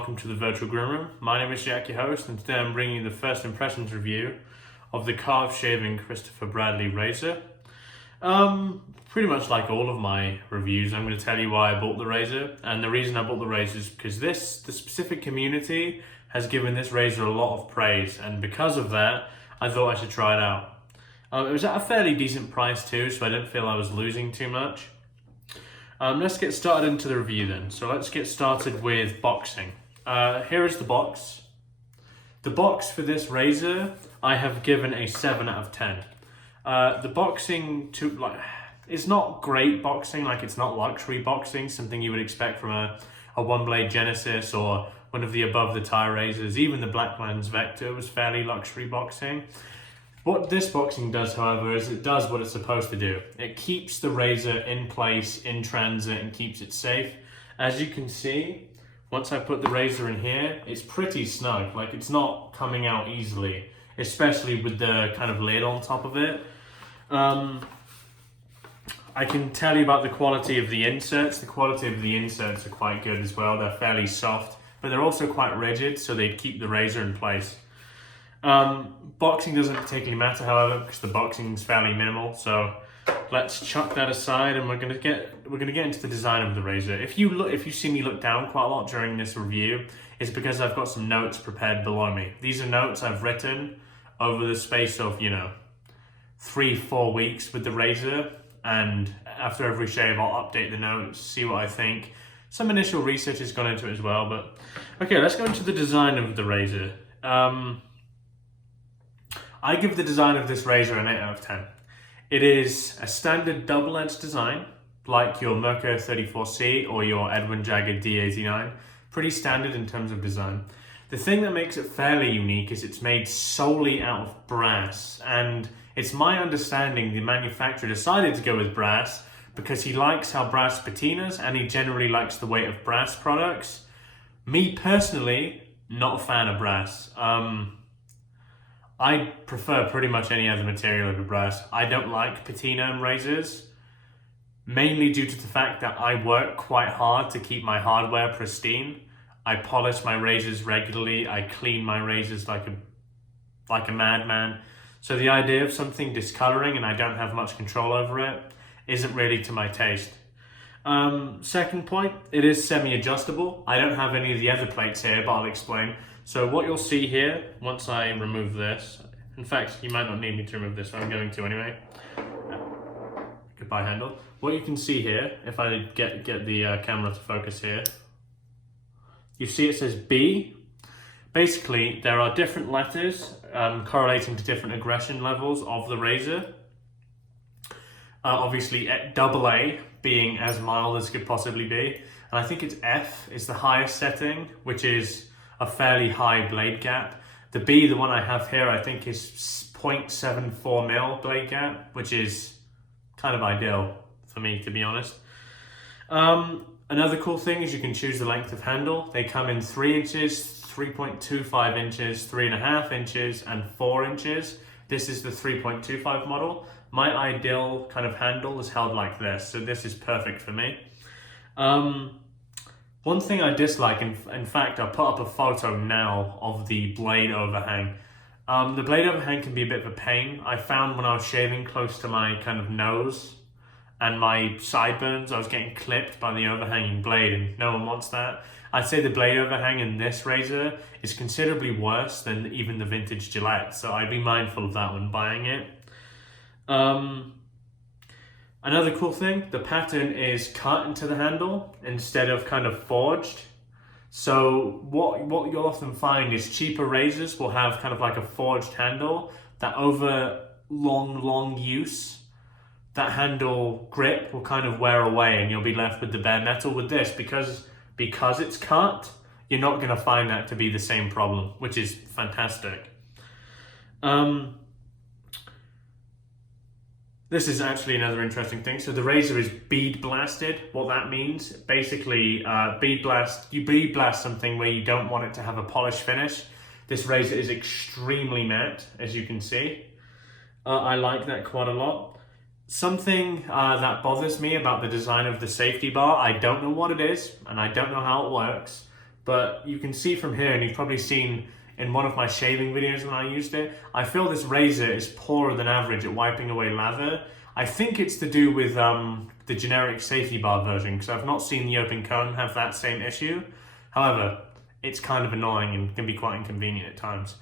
welcome to the Virtual Groom Room. My name is Jack, your host, and today I'm bringing you the first impressions review of the Karve shaving Christopher Bradley razor. Pretty much like all of my reviews, I'm going to tell you why I bought the razor, and the reason I bought the razor is because the specific community has given this razor a lot of praise, and because of that, I thought I should try it out. It was at a fairly decent price too, so I didn't feel I was losing too much. Let's get started into the review then. So let's get started with boxing. Here is the box. The box for this razor, I have given a 7 out of 10. The boxing, it's not great boxing, it's not luxury boxing, something you would expect from a One Blade Genesis or one of the above the tie razors. Even the Blackman's Vector was fairly luxury boxing. What this boxing does, however, is it does what it's supposed to do. It keeps the razor in place, in transit, and keeps it safe. As you can see, once I put the razor in here, it's pretty snug. It's not coming out easily, especially with the kind of lid on top of it. I can tell you about the quality of the inserts. The quality of the inserts are quite good as well. They're fairly soft, but they're also quite rigid, so they keep the razor in place. Boxing doesn't particularly matter, however, because the boxing is fairly minimal. So let's chuck that aside, and we're gonna get into the design of the razor. If you see me look down quite a lot during this review, it's because I've got some notes prepared below me. These are notes I've written over the space of 3-4 weeks with the razor, and after every shave, I'll update the notes, see what I think. Some initial research has gone into it as well, but okay, let's go into the design of the razor. I give the design of this razor an 8 out of 10. It is a standard double-edged design, like your Mirko 34C or your Edwin Jagger D89. Pretty standard in terms of design. The thing that makes it fairly unique is it's made solely out of brass, and it's my understanding the manufacturer decided to go with brass because he likes how brass patinas, and he generally likes the weight of brass products. Me personally, not a fan of brass. I prefer pretty much any other material over brass. I don't like patina in razors, mainly due to the fact that I work quite hard to keep my hardware pristine. I polish my razors regularly. I clean my razors like a madman. So the idea of something discoloring and I don't have much control over it isn't really to my taste. Second point, it is semi-adjustable. I don't have any of the other plates here, but I'll explain. So what you'll see here, once I remove this, in fact, you might not need me to remove this, but I'm going to anyway. Goodbye handle. What you can see here, if I get the camera to focus here, you see it says B. Basically, there are different letters correlating to different aggression levels of the razor. Obviously, AA being as mild as it could possibly be. And I think it's F is the highest setting, which is a fairly high blade gap. The B, the one I have here, I think is 0.74 mil blade gap, which is kind of ideal for me, to be honest. Another cool thing is you can choose the length of handle. They come in 3 inches, 3.25 inches, 3.5 inches, and 4 inches. This is the 3.25 model. My ideal kind of handle is held like this, so this is perfect for me. One thing I dislike, in fact, I'll put up a photo now of the blade overhang. The blade overhang can be a bit of a pain. I found when I was shaving close to my kind of nose and my sideburns, I was getting clipped by the overhanging blade, and no one wants that. I'd say the blade overhang in this razor is considerably worse than even the vintage Gillette, so I'd be mindful of that when buying it. Another cool thing, the pattern is cut into the handle instead of kind of forged. So what you'll often find is cheaper razors will have kind of like a forged handle that over long use, that handle grip will kind of wear away and you'll be left with the bare metal. With this, because it's cut, you're not going to find that to be the same problem, which is fantastic. This is actually another interesting thing. So the razor is bead blasted. What that means, basically, you bead blast something where you don't want it to have a polished finish. This razor is extremely matte, as you can see. I like that quite a lot. Something that bothers me about the design of the safety bar, I don't know what it is, and I don't know how it works, But you can see from here, and you've probably seen in one of my shaving videos when I used it, I feel this razor is poorer than average at wiping away lather. I think it's to do with the generic safety bar version, because I've not seen the open cone have that same issue. However, it's kind of annoying and can be quite inconvenient at times.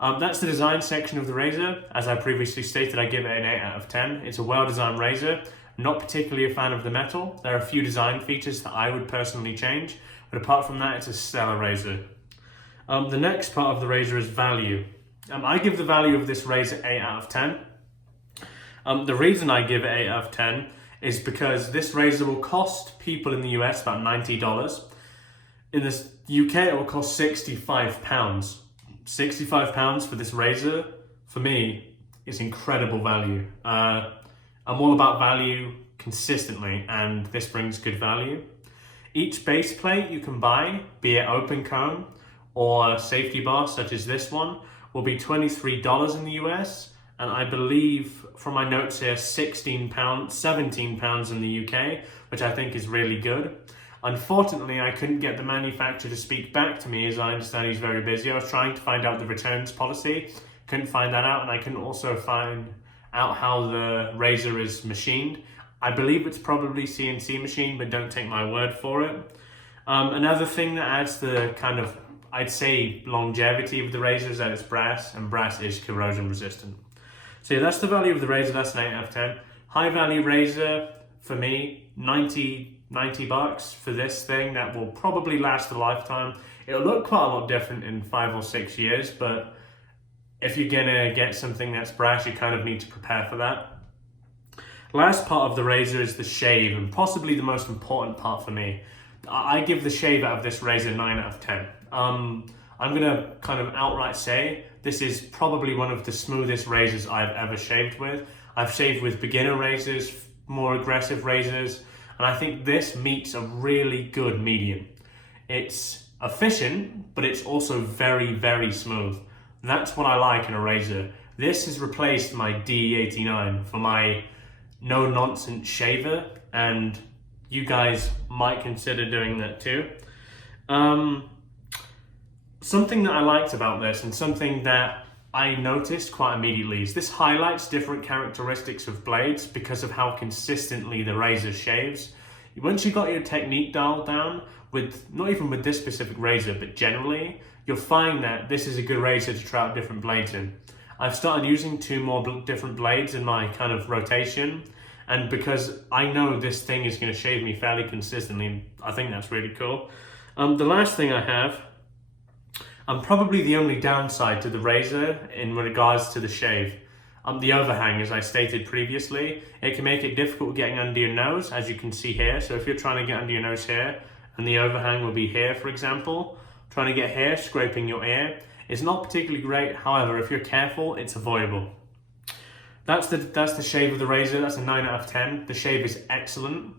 That's the design section of the razor. As I previously stated, I give it an 8 out of 10. It's a well-designed razor. Not particularly a fan of the metal. There are a few design features that I would personally change, but apart from that, it's a stellar razor. The next part of the razor is value. I give the value of this razor 8 out of 10. The reason I give it 8 out of 10 is because this razor will cost people in the US about $90. In the UK, it will cost £65. £65 for this razor, for me, is incredible value. I'm all about value consistently, and this brings good value. Each base plate you can buy, be it open cone or safety bar, such as this one, will be $23 in the US, and I believe from my notes here, £17 in the UK, which I think is really good. Unfortunately, I couldn't get the manufacturer to speak back to me, as I understand he's very busy. I was trying to find out the returns policy, couldn't find that out, and I couldn't also find out how the razor is machined. I believe it's probably CNC machine, but don't take my word for it. Another thing that adds the kind of, I'd say, longevity of the razor is that it's brass, and brass is corrosion resistant. So yeah, that's the value of the razor. That's an 8 out of 10. High value razor for me, $90 for this thing that will probably last a lifetime. It'll look quite a lot different in 5 or 6 years, but if you're gonna get something that's brass, you kind of need to prepare for that. Last part of the razor is the shave, and possibly the most important part for me. I give the shave out of this razor 9 out of 10. I'm gonna kind of outright say this is probably one of the smoothest razors I've ever shaved with. I've shaved with beginner razors, more aggressive razors, and I think this meets a really good medium. It's efficient, but it's also very, very smooth. That's what I like in a razor. This has replaced my D89 for my no-nonsense shaver, and you guys might consider doing that too. Something that I liked about this, and something that I noticed quite immediately, is this highlights different characteristics of blades because of how consistently the razor shaves. Once you got your technique dialed down, with not even with this specific razor, but generally, you'll find that this is a good razor to try out different blades in. I've started using 2 more different blades in my kind of rotation, and because I know this thing is going to shave me fairly consistently, I think that's really cool. The last thing I have, probably the only downside to the razor in regards to the shave. The overhang, as I stated previously, it can make it difficult getting under your nose, as you can see here. So if you're trying to get under your nose here, and the overhang will be here, for example, trying to get here, scraping your ear, it's not particularly great. However, if you're careful, it's avoidable. That's the shave of the razor. That's a 9 out of 10. The shave is excellent.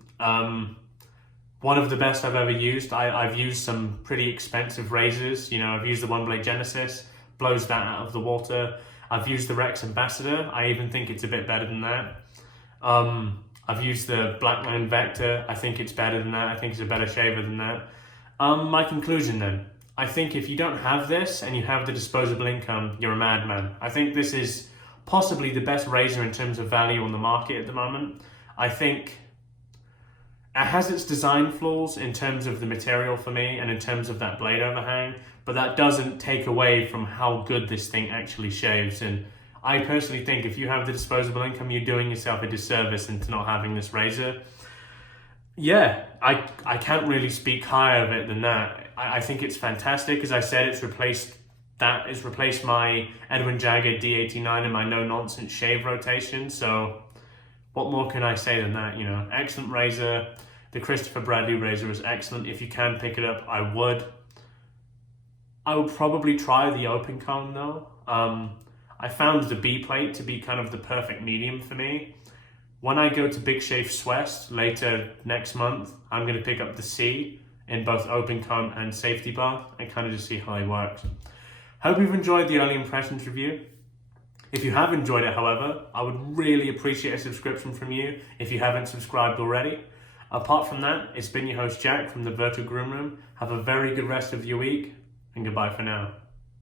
One of the best I've ever used. I've used some pretty expensive razors. You know, I've used the One Blade Genesis, blows that out of the water. I've used the Rex Ambassador. I even think it's a bit better than that. I've used the Blackline Vector. I think it's better than that. I think it's a better shaver than that. My conclusion then. I think if you don't have this and you have the disposable income, you're a madman. I think this is possibly the best razor in terms of value on the market at the moment. I think it has its design flaws in terms of the material for me and in terms of that blade overhang, but that doesn't take away from how good this thing actually shaves. And I personally think if you have the disposable income, you're doing yourself a disservice into not having this razor. Yeah, I can't really speak higher of it than that. I think it's fantastic. As I said, it's replaced my Edwin Jagger D89 in my no-nonsense shave rotation. So what more can I say than that? You know, excellent razor. The Christopher Bradley razor is excellent. If you can pick it up, I would. I would probably try the open cone though. I found the B plate to be kind of the perfect medium for me. When I go to Big Shave West later next month, I'm going to pick up the C in both open cone and safety bar and kind of just see how it works. Hope you've enjoyed the early impressions review. If you have enjoyed it, however, I would really appreciate a subscription from you if you haven't subscribed already. Apart from that, it's been your host Jack from the Virtual Groom Room. Have a very good rest of your week, and goodbye for now.